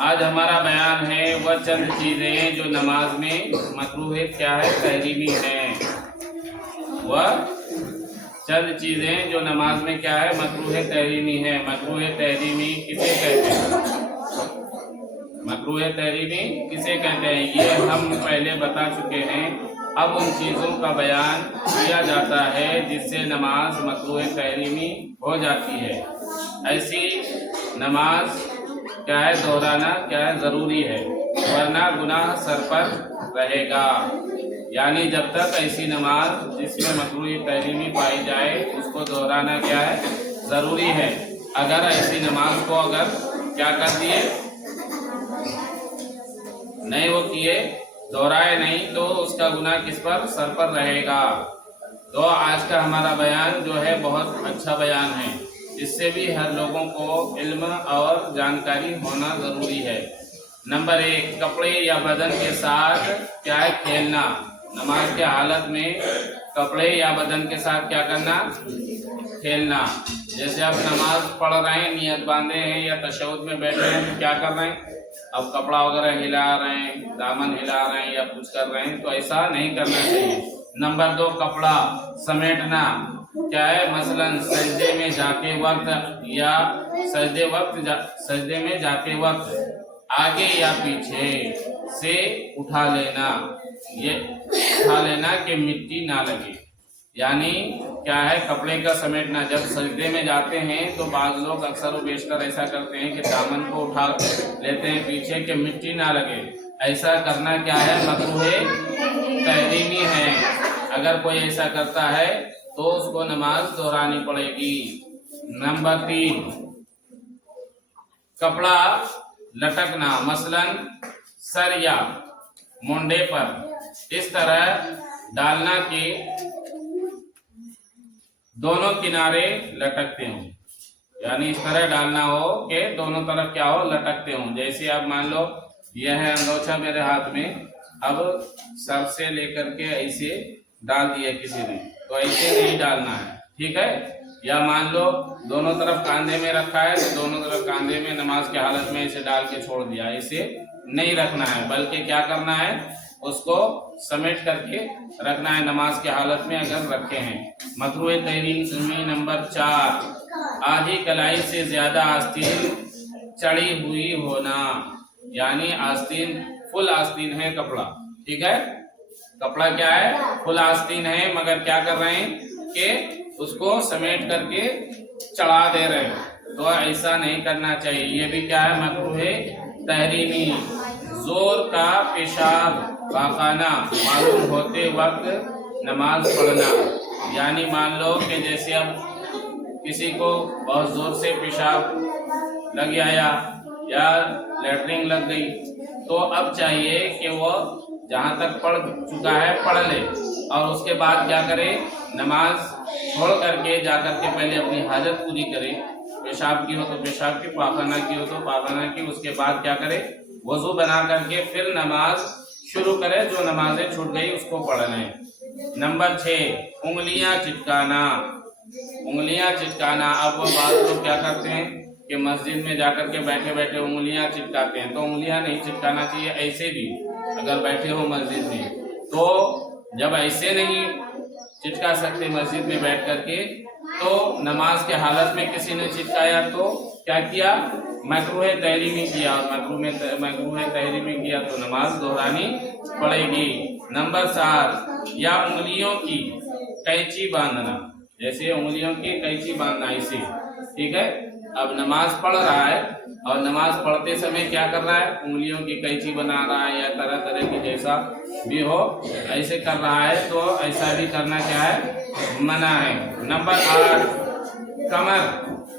آج ہمارا بیان ہے وہ چند چیزیں جو نماز میں مکروہ کیا ہے تحریمی ہیں۔ وہ چند چیزیں جو نماز میں کیا ہے مکروہ تحریمی ہے۔ مکروہ تحریمی کسے کہتے ہیں؟ مکروہ تحریمی کسے کہتے ہیں یہ ہم پہلے بتا چکے ہیں۔ اب ان چیزوں کا بیان کیا جاتا ہے جس سے نماز مکروہ تحریمی ہو جاتی ہے۔ ایسی نماز کیا ہے دہرانا کیا ہے ضروری ہے، ورنہ گناہ سر پر رہے گا۔ یعنی جب تک ایسی نماز جس میں مکروہ تحریمی پائی جائے اس کو دہرانا کیا ہے ضروری ہے۔ اگر ایسی نماز کو اگر کیا کر دیے نہیں وہ کیے دہرائے نہیں تو اس کا گناہ کس پر سر پر رہے گا۔ تو آج کا ہمارا بیان جو ہے بہت اچھا بیان ہے، اس سے بھی ہر لوگوں کو علم اور جانکاری ہونا ضروری ہے۔ نمبر 1، کپڑے یا بدن کے ساتھ کیا ہے کھیلنا۔ نماز کے حالت میں کپڑے یا بدن کے ساتھ کیا کرنا کھیلنا۔ جیسے آپ نماز پڑھ رہے ہیں، نیت باندھے ہیں یا تشہد میں بیٹھے ہیں تو کیا کر رہے ہیں اب کپڑا وغیرہ ہلا رہے ہیں، دامن ہلا رہے ہیں یا کچھ کر رہے ہیں تو ایسا نہیں کرنا چاہیے۔ نمبر 2، کپڑا سمیٹنا کیا ہے مثلا سجدے میں جاتے وقت یا سجدے میں جاتے وقت آگے یا پیچھے سے اٹھا لینا، یہ اٹھا لینا کہ مٹی نہ لگے۔ یعنی کیا ہے کپڑے کا سمیٹنا، جب سجدے میں جاتے ہیں تو بعض لوگ اکثر و بیشتر ایسا کرتے ہیں کہ دامن کو اٹھا لیتے ہیں پیچھے کہ مٹی نہ لگے۔ ایسا کرنا کیا ہے مکروہ تحریمی ہے۔ اگر کوئی ایسا کرتا ہے تو اس کو نماز دہرانی پڑے گی۔ نمبر 3، کپڑا لٹکنا مثلا سر یا مونڈے پر اس طرح ڈالنا کہ دونوں کنارے لٹکتے ہوں، یعنی اس طرح ڈالنا ہو کہ دونوں طرف کیا ہو لٹکتے ہوں۔ جیسے اب مان لو یہ ہے انگوچھا میرے ہاتھ میں، اب سر سے لے کر کے ایسے ڈال دیا کسی نے تو ایسے نہیں ڈالنا ہے، ٹھیک ہے۔ یا مان لو دونوں طرف کاندھے میں رکھا ہے تو دونوں طرف کاندھے میں نماز کی حالت میں ایسے ڈال کے چھوڑ دیا، ایسے نہیں رکھنا ہے، بلکہ کیا کرنا ہے اس کو سمیٹ کر کے رکھنا ہے نماز کی حالت میں اگر رکھے ہیں۔ مکروہ تحریمی نمبر 4، آدھی کلائی سے زیادہ آستین چڑھی ہوئی ہونا۔ یعنی آستین فل آستین ہے کپڑا، ٹھیک ہے، کپڑا کیا ہے فل آستین ہے مگر کیا کر رہے ہیں کہ اس کو سمیٹ کر کے چڑھا دے رہے ہیں، تو ایسا نہیں کرنا چاہیے، یہ بھی کیا ہے مکروہ تحریمی۔ زور کا پیشاب پاخانہ معلوم ہوتے وقت نماز پڑھنا۔ یعنی مان لو کہ جیسے اب کسی کو بہت زور سے پیشاب لگ آیا یا لیٹرنگ لگ گئی تو اب چاہیے کہ وہ جہاں تک پڑھ چکا ہے پڑھ لے اور اس کے بعد کیا کرے نماز چھوڑ کر کے جا کر کے پہلے اپنی حاجت پوری کرے، پیشاب کی ہو تو پیشاب کی، پاخانہ کی ہو تو پاخانہ کی، اس کے بعد کیا کرے وضو بنا کر کے پھر نماز شروع کرے، جو نمازیں چھوٹ گئی اس کو پڑھ لیں۔ نمبر 6، انگلیاں چٹکانا۔ انگلیاں چٹکانا، اب وہ بعض لوگ کیا کرتے ہیں کہ مسجد میں جا کر کے بیٹھے بیٹھے انگلیاں چٹکاتے ہیں، تو انگلیاں نہیں چٹکانا چاہیے۔ ایسے بھی اگر بیٹھے ہو مسجد میں تو جب ایسے نہیں چٹکا سکتے مسجد میں بیٹھ کر کے تو نماز کے حالت میں کسی نے چٹکایا تو کیا کیا مکروہ تحریمی کیا، اور مکروہ تحریمی کیا تو نماز دہرانی پڑے گی۔ نمبر 7، یا انگلیوں کی قینچی باندھنا، جیسے انگلیوں کی قینچی باندھنا ایسے، ٹھیک ہے۔ اب نماز پڑھ رہا ہے اور نماز پڑھتے سمے کیا کر رہا ہے انگلیوں کی قینچی بنا رہا ہے یا طرح طرح کی جیسا بھی ہو ایسے کر رہا ہے تو ایسا بھی کرنا کیا ہے منع ہے۔ نمبر 8، کمر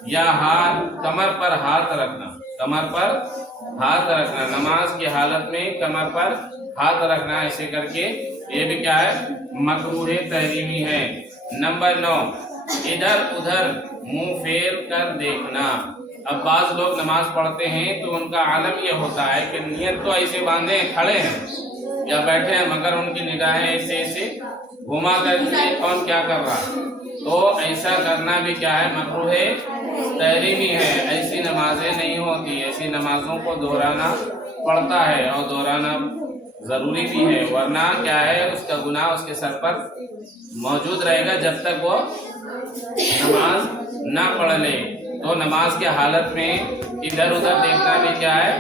یا ہاتھ، کمر پر ہاتھ رکھنا، کمر پر ہاتھ رکھنا، نماز کی حالت میں کمر پر ہاتھ رکھنا ایسے کر کے یہ بھی کیا ہے مکروہ تحریمی ہے۔ نمبر 9، ادھر ادھر منہ پھیر کر دیکھنا۔ اب بعض لوگ نماز پڑھتے ہیں تو ان کا عالم یہ ہوتا ہے کہ نیت تو ایسے باندھے کھڑے ہیں یا بیٹھے ہیں مگر ان کی نگاہیں ایسے ایسے گھما کر کے کون کیا کر رہا، تو ایسا کرنا بھی کیا ہے مکروہ तहरीमी है, ऐसी नमाजें नहीं होती। ऐसी नमाजों को दोहराना पड़ता है और दोहराना जरूरी भी है, वरना क्या है उसका गुनाह उसके सर पर मौजूद रहेगा जब तक वो नमाज ना पढ़ ले। तो नमाज के हालत में इधर उधर देखना भी क्या है,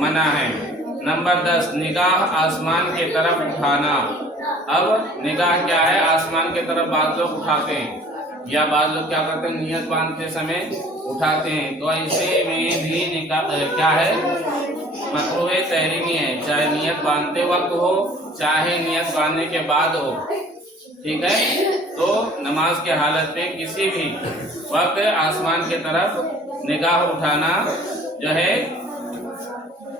मना है। नंबर 10, निगाह आसमान की तरफ उठाना। अब निगाह क्या है, आसमान की तरफ बाद लोग उठाते हैं या बाद लोग क्या करते हैं, नियत बांधते समय उठाते हैं। तो ऐसे में भी निगाह क्या है, मकरूह तहरीमी है, चाहे नियत बांधते वक्त हो चाहे नियत बांधने के बाद हो, ठीक है। तो नमाज के हालत में किसी भी वक्त आसमान की तरफ निगाह उठाना जो है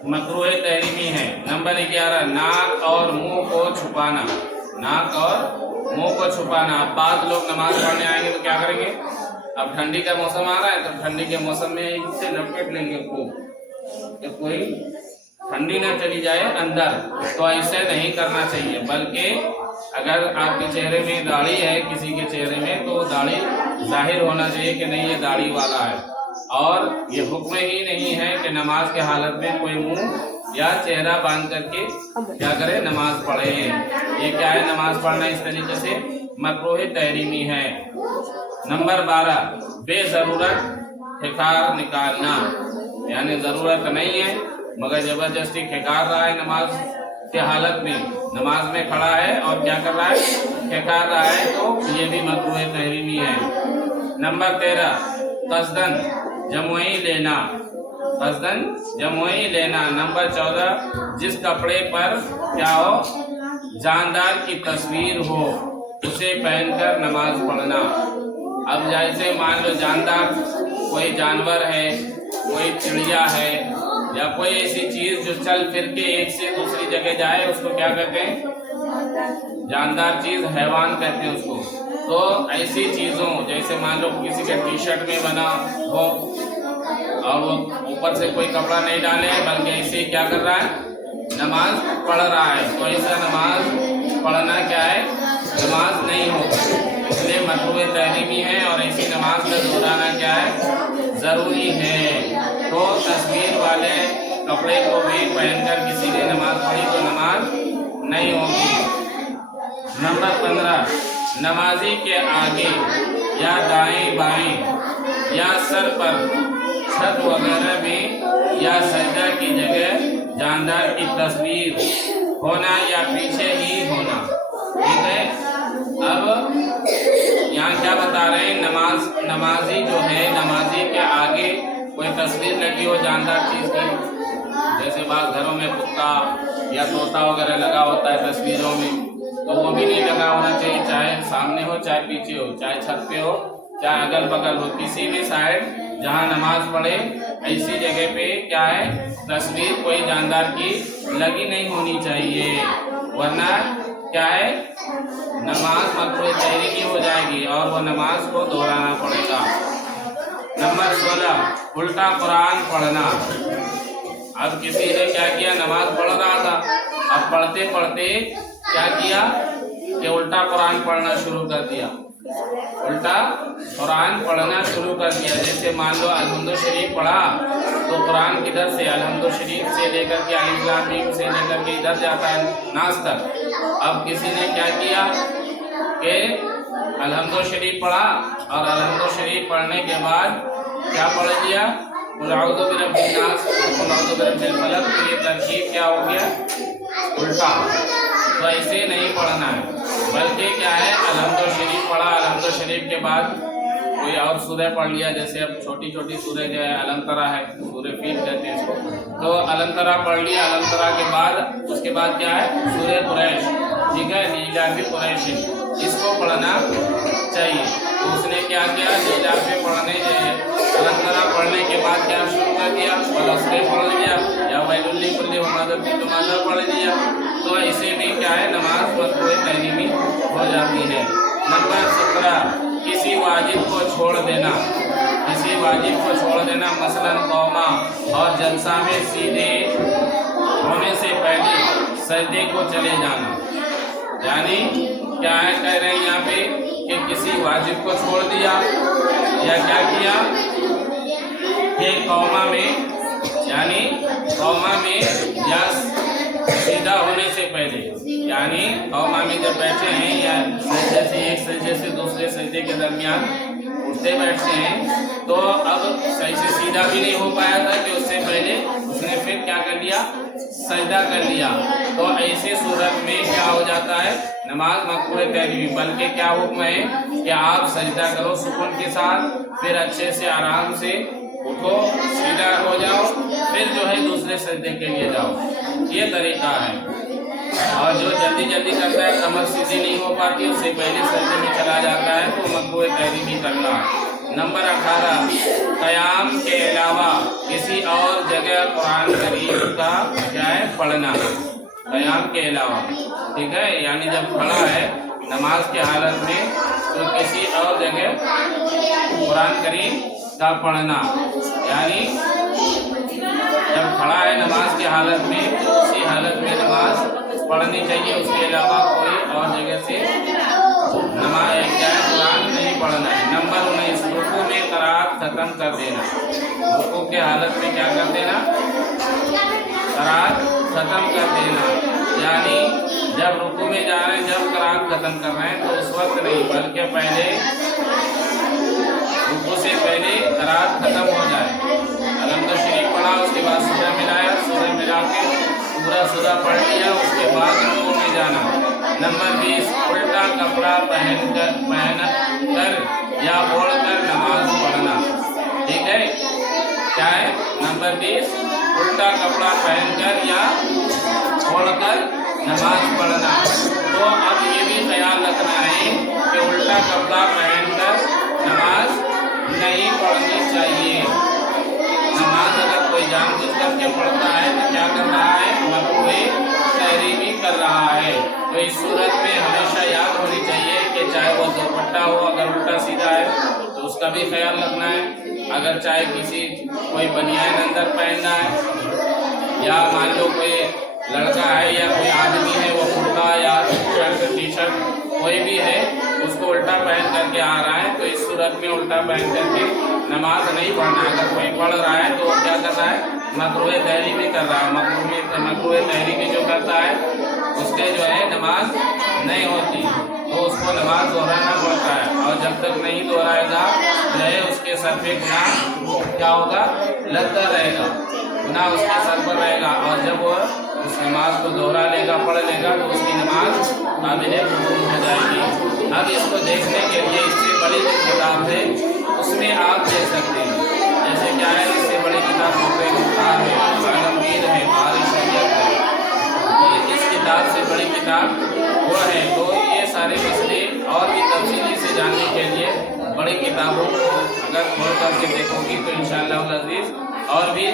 मकरूह तहरीमी है। नंबर 11, नाक और मुंह को छुपाना। नाक और मुंह को छुपाना। अब बाद लोग नमाज पढ़ने आएंगे तो क्या करेंगे, अब ठंडी का मौसम आ रहा है तो ठंडी के मौसम में इससे लपेट लेंगे खूब, तो कोई ठंडी ना चली जाए अंदर। तो ऐसे नहीं करना चाहिए, बल्कि अगर आपके चेहरे में दाढ़ी है किसी के चेहरे में, तो दाढ़ी जाहिर होना चाहिए कि नहीं ये दाढ़ी वाला है। और ये हुक्म ही नहीं है कि नमाज के हालत में कोई मुंह या चेहरा बांध करके क्या करे, नमाज पढ़े। ये क्या है, नमाज पढ़ना इस तरीके से मकरूह तहरीमी है। नंबर 12, बेजरूरत खिकार निकालना। यानी जरूरत नहीं है मगर जबरदस्ती खिकार रहा है नमाज के हालत में, नमाज में खड़ा है और क्या कर रहा है, खिकार रहा है, तो ये भी मकरूह तहरीमी है। नंबर 13, कसदन जमुई लेना। कसदन जमुई लेना। नंबर 14, जिस कपड़े पर क्या हो, जानदार की तस्वीर हो उसे पहनकर नमाज पढ़ना। अब जैसे मान लो जानदार कोई जानवर है, कोई चिड़िया है या कोई ऐसी चीज जो चल फिर के एक से दूसरी जगह जाए, उसको क्या कहते हैं, जानदार चीज, हैवान कहते हैं उसको। तो ऐसी चीजों जैसे मान लो किसी के टी शर्ट में बना हो और वो ऊपर से कोई कपड़ा नहीं डाले बल्कि ऐसे ही क्या कर रहा है, नमाज पढ़ रहा है, तो ऐसा नमाज पढ़ना क्या है, नमाज नहीं होगा, इसलिए मकरूह तहरीमी है। और ऐसी नमाज का दोहराना क्या है, जरूरी है। तो तस्वीर वाले कपड़े को भी पहनकर किसी ने नमाज पढ़ी तो नमाज नहीं होगी। नंबर 15, नमाजी के आगे या दाएं बाएं या सर पर, छत वगैरह में या सजदा की जगह जानदार की तस्वीर होना या पीछे ही होना, ठीक है। अब यहाँ क्या बता रहे हैं, नमाजी जो है, नमाजी के आगे कोई तस्वीर लगी हो जानदार चीज की, जैसे बात घरों में कुत्ता या तोता वगैरह लगा होता है तस्वीरों में, तो वो भी नहीं लगा होना चाहिए, चाहे सामने हो चाहे पीछे हो, चाहे छत पे हो चाहे अगल बगल हो, किसी भी साइड जहाँ नमाज पढ़े ऐसी जगह पे क्या है, तस्वीर कोई जानदार की लगी नहीं होनी चाहिए, वरना क्या है, नमाज मकरूह तहरीमी हो जाएगी और वो नमाज को दोहराना पड़ेगा। नंबर 16, उल्टा कुरान पढ़ना। अब किसी ने क्या किया, नमाज पढ़ रहा था, अब पढ़ते पढ़ते क्या किया कि उल्टा कुरान पढ़ना शुरू कर दिया, उल्टा कुरान पढ़ना शुरू कर दिया। जैसे मान लो अलहम्दुलिल्लाह शरीफ पढ़ा तो कुरान किधर से, अलहम्दुलिल्लाह शरीफ से लेकर के अलिफ लाम मीम से लेकर के इधर जाता है नास तक। अब किसी ने क्या किया कि अलहम्दुलिल्लाह शरीफ पढ़ा और अलहम्दुलिल्लाह शरीफ पढ़ने के बाद क्या पढ़ लिया, कुल औज़ु बिरब्बिन नास, कुल औज़ु बिरब्बिल फलक। तो ये तरकीब क्या हो गया, उल्टा। तो ऐसे नहीं पढ़ना है, बल्कि क्या है, अलहम्दुलिल्लाह शरीफ पढ़ा, अलहम्दुलिल्लाह शरीफ के बाद कोई और सूरह पढ़ लिया, जैसे अब छोटी छोटी सूरह जो है अलम तरा है, सूरह फील कहते हैं इसको, तो अलम तरा पढ़ लिया, अलम तरा के बाद उसके बाद क्या है, सूरह कुरैश, ठीक है, लीलाफी कुरैश, इसको पढ़ना चाहिए। तो उसने क्या किया, लीलाफी पढ़ने अलम तरा पढ़ने के बाद क्या शुरू कर दिया, वलस्र पढ़ लिया या वैलुल लिकुल्ली हुमाज़तिन लुमाज़ा पढ़ लिया। तो ऐसे में क्या है, नमाज मकरूह तहरीमी हो जाती है। नंबर 17, किसी वाजिब को छोड़ देना। किसी वाजिब को छोड़ देना, मसलन कौमा और जलसा में सीधे होने से पहले सजदे को चले जाना। यानी क्या है, कह रहे हैं यहाँ पे कि किसी वाजिब को छोड़ दिया या क्या किया, ये कौमा में यानी कौमा में या सीधा होने से पहले, यानी कौमा में जब बैठे हैं या सजदे से एक सजदे से दूसरे सजदे के दरमियान उठते बैठते हैं, तो अब सही से सीधा भी नहीं हो पाया था कि उससे पहले उसने फिर क्या कर लिया, सजदा कर लिया। तो ऐसे सूरत में क्या हो जाता है, नमाज मकरूह तहरीमी। बल्कि क्या हुक्म है कि आप सजदा करो सुकून के साथ, फिर अच्छे से आराम से उठो, सीधा हो जाओ, फिर जो है दूसरे सजदे के लिए जाओ। ये तरीका है। और जो जल्दी जल्दी करता है, कमर सीधी नहीं हो पाती, उससे पहले सजदे में चला जाता है, तो मकरूह तहरीमी करना। नंबर 18, क़याम के अलावा किसी और जगह कुरान करीम का क्या है, पढ़ना। क़याम के अलावा, ठीक है, यानी जब खड़ा है नमाज के हालत में, तो किसी और जगह कुरान करीम का पढ़ना, यानी जब खड़ा है नमाज की हालत में, उसी हालत में नमाज पढ़नी चाहिए। उसके अलावा कोई और जगह से नमाज क्या है, कुरान नहीं पढ़ना है। नंबर 19, रुकू में क़राअत खत्म कर देना। रुकू के हालत में क्या कर देना, क़राअत खत्म कर देना। यानी जब रुकू में जा रहे हैं, जब क़राअत खत्म कर रहे हैं, तो उस वक्त नहीं, बल्कि पहले रुकू से पहले क़राअत खत्म हो जाए। अलहम्दुलिल्लाह शरीफ पढ़ा, उसके बाद सूरा मिलाया, सूरा मिला के पूरा सूरा पढ़ लिया, उसके बाद रुकू में जाना। नंबर 20, उल्टा कपड़ा पहन कर या ओढ़ कर नमाज पढ़ना। ठीक है, क्या है, नंबर 20, उल्टा कपड़ा पहनकर या ओढ़ कर नमाज पढ़ना। तो अब ये भी ख्याल रखना है कि उल्टा कपड़ा पहनकर नमाज नहीं पढ़नी चाहिए। नमाज अगर कोई जानबूझ करके पढ़ता है तो क्या कर रहा है, मकरूह तहरीमी कर रहा है। तो इस सूरत में हमेशा याद होनी चाहिए कि चाहे वो दुपट्टा हो, अगर उल्टा सीधा है तो उसका भी ख्याल रखना है। अगर चाहे कोई बनियान अंदर पहनना है, या मान लो कोई लड़का है या कोई आदमी है, वो कुर्ता या शर्ट टी शर्ट कोई भी है, उसको उल्टा पहन करके आ रहा है, तो इस सूरत में उल्टा पहन करके नमाज नहीं पढ़ना है। अगर कोई पढ़ रहा है तो वो क्या कर रहा है, मकरूह तहरीमी कर रहा है। मकरूह तहरीमी जो करता है उसके जो है नमाज नहीं होती, तो उसको नमाज दोहराना पड़ता है। और जब तक नहीं दोहराएगा जो है उसके सर पे गुनाह क्या होगा, लगता रहेगा, गुनाह उसके सर पर रहेगा। और जब वो उस नमाज को दोहरा लेगा, पढ़ लेगा, तो उसकी नमाज काबिल कबूल हो जाएगी। अब इसको देखने के लिए इससे बड़ी जो किताब है उसमें आप देख सकते हैं। जैसे क्या है, इससे बड़ी किताब मुख्तार है, आलमगीर है, बारिश शरीयत है, ये इस किताब से बड़ी किताब वो है। तो ये सारे मसले और भी तफसीली से जानने के लिए बड़ी किताबों को अगर खोल करके देखोगी तो इंशाअल्लाह अज़ीज़ और भी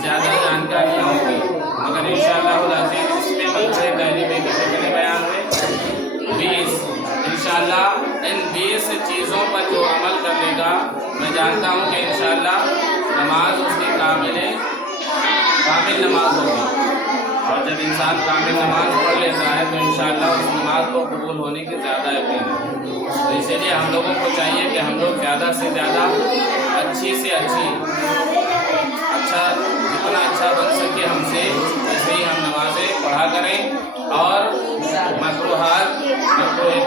ज़्यादा जानकारियाँ होंगी। मगर इंशाअल्लाह अज़ीज़ इसमें मकरूह तहरीमी के कितने बयान हुए, 20। इंशाअल्लाह इन 20 चीज़ों पर जो अमल कर लेगा, मैं जानता हूँ कि इंशाअल्लाह नमाज उसकी कामिल नमाज होगी। और जब इंसान कामिल नमाज पढ़ लेता है तो इंशाअल्लाह उस नमाज को कबूल होने की ज़्यादा यकीन है। तो इसीलिए हम लोगों को चाहिए कि हम लोग ज़्यादा से ज़्यादा अच्छी से अच्छी जितना अच्छा बन सके हमसे, ऐसे ही हम नमाज़ें पढ़ा करें। और मकरूह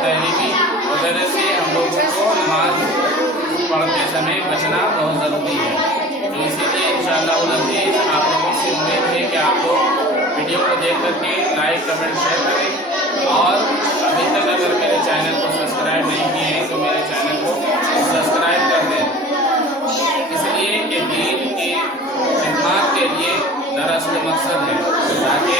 तहरीमी वगैरह से हम लोगों को नमाज पढ़ते समय बचना बहुत ज़रूरी है। तो इसीलिए इंशाअल्लाह अज़ीज़ आप लोगों से उम्मीद है कि आप लोग वीडियो को देख करके लाइक कमेंट शेयर करें। और अभी तक अगर मेरे चैनल को सब्सक्राइब नहीं किए हैं तो मेरे चैनल को सब्सक्राइब कर दें, इसलिए कि दीन की खिदमत के लिए दरअसल मकसद है, ताकि